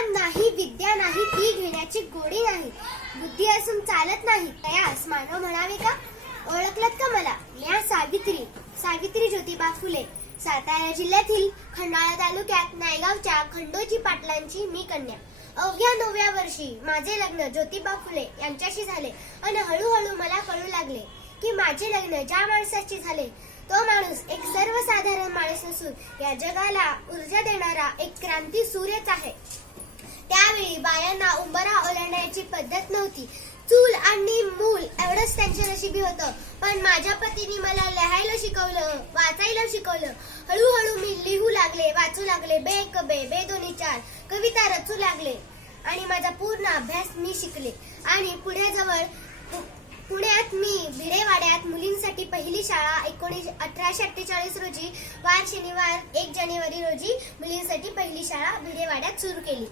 ज्ञान नाही, विद्या नाही, ती घेण्याची गोडी नाही. बुद्धी असून चालत नाही, तयास मानव म्हणावे का? ओळखलत का मला? या सावित्री ज्योतिबा फुले. सातारा जिल्ह्यातील खंडाळा तालुक्यात नायगावच्या खंडोजी पाटलांची मी कन्या. अवघ्या 9व्या वर्षी माझे लग्न ज्योतिबा फुले यांच्याशी झाले आणि हळूहळू मला कळू लागले की माझे लग्न ज्या माणसाशी झाले तो माणूस एक सर्वसाधारण माणूस नसून या जगाला ऊर्जा देणारा एक क्रांती सूर्यच आहे. त्यावेळी बायांना उंबरा ओलांडण्याची पद्धत नव्हती. चूल आणि मूल एवढंच त्यांच्या नशिबी होतं. पण माझ्या पतीने मला लिहायला शिकवलं, वाचायला शिकवलं. हळूहळू मी लिहू लागले, वाचू लागले, बे एक बे, बे दोन्ही चार, कविता रचू लागले आणि माझा पूर्ण अभ्यास मी शिकले. आणि पुण्यात मी भिडेवाड्यात मुलींसाठी पहिली शाळा 1848 रोजी वार शनिवार 1 जानेवारी रोजी मुलींसाठी पहिली शाळा भिडेवाड्यात सुरू केली.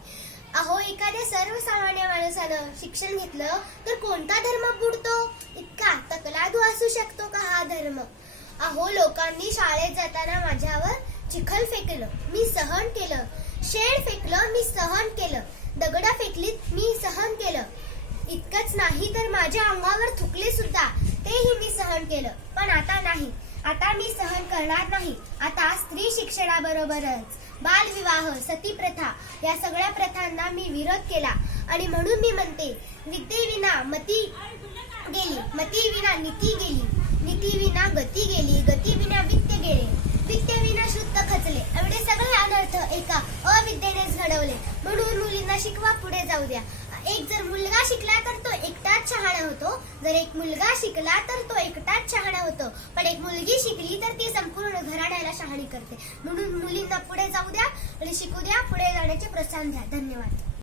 अहो, एखाद्या सर्वसामान्य माणसानं शिक्षण घेतलं तर कोणता धर्म बुडतो? इतका तकलादू असू शकतो का हा धर्म? अहो, लोकांनी शाळेत जाताना माझ्यावर चिखल फेकलं, मी सहन केलं. शेण फेकलं, मी सहन केलं. दगडं फेकलीत, मी सहन केलं. इतकंच नाही तर माझ्या अंगावर थुकले सुद्धा, तेही मी सहन केलं. पण आता नाही, आता मी सहन करणार नाही. आता स्त्री शिक्षणाबरोबरच बालविवाह, सतीप्रथा या सगळ्या प्रथांना मी विरोध केला. आणि म्हणून मी म्हणते, विद्येविना मती गेली, मतीविना नीती गेली, नीतीविना गती गेली, गतीविना वित्त गेले, वित्तविना शुद्ध खचले. एवढे सगळे अनर्थ एका अविद्येनेच घडवले. म्हणून मुलींना शिकवा, पुढे जाऊ द्या. एक जर मुलगा शिकला तर तो एकटाच शहाणा होतो, जर एक मुलगा शिकला तर तो एकटाच शहाणा होतो. पण एक मुलगी शिकली तर ती संपूर्ण घराण्याला शहाणी करते. म्हणून मुलींना पुढे जाऊ द्या आणि शिकू द्या, पुढे जाण्याचे प्रोत्साहन द्या. धन्यवाद.